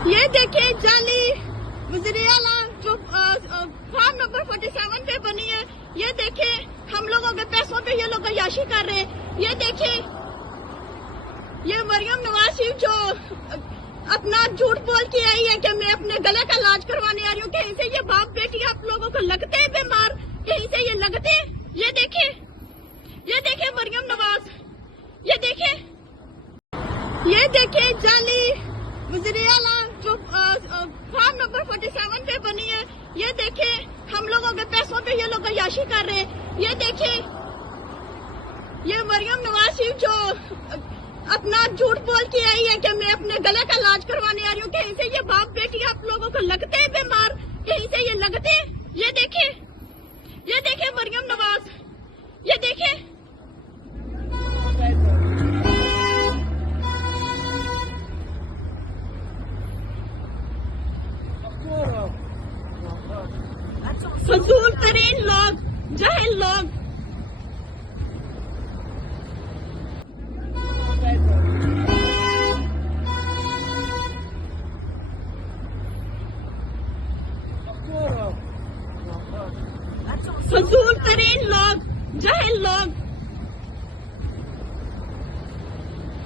ये देखें जाली वज़ीर-ए-आला जो फार्म नंबर 47 पे बनी है। ये देखें हम लोगों के पैसों पे ये लोग अय्याशी कर रहे हैं। ये देखें ये मरियम नवाज जो अपना झूठ बोल के आई है कि मैं अपने गले का इलाज करवाने आ रही हूँ। कहीं से ये बाप बेटी आप लोगों को लगते हैं बीमार, कहीं से ये लगते हैं। ये देखें मरियम नवाज, ये देखें जाली वज़ीर-ए-आला जो फार्म नंबर 47 पे बनी है। ये देखें हम लोगों के पैसों पे ये लोग अय्याशी कर रहे हैं। ये देखें ये मरियम नवाज जो अपना झूठ बोल के आई है कि मैं अपने गले का इलाज करवाने आ रही हूँ। कहीं से ये बाप बेटी आप लोगों को लगते हैं बीमार, कहीं से ये लगते हैं। ये देखें मरियम नवाज, ये देखें फजूल तरीन लोग, जाहिल लोग। फजूल तरीन लोग, जाहिल लोग।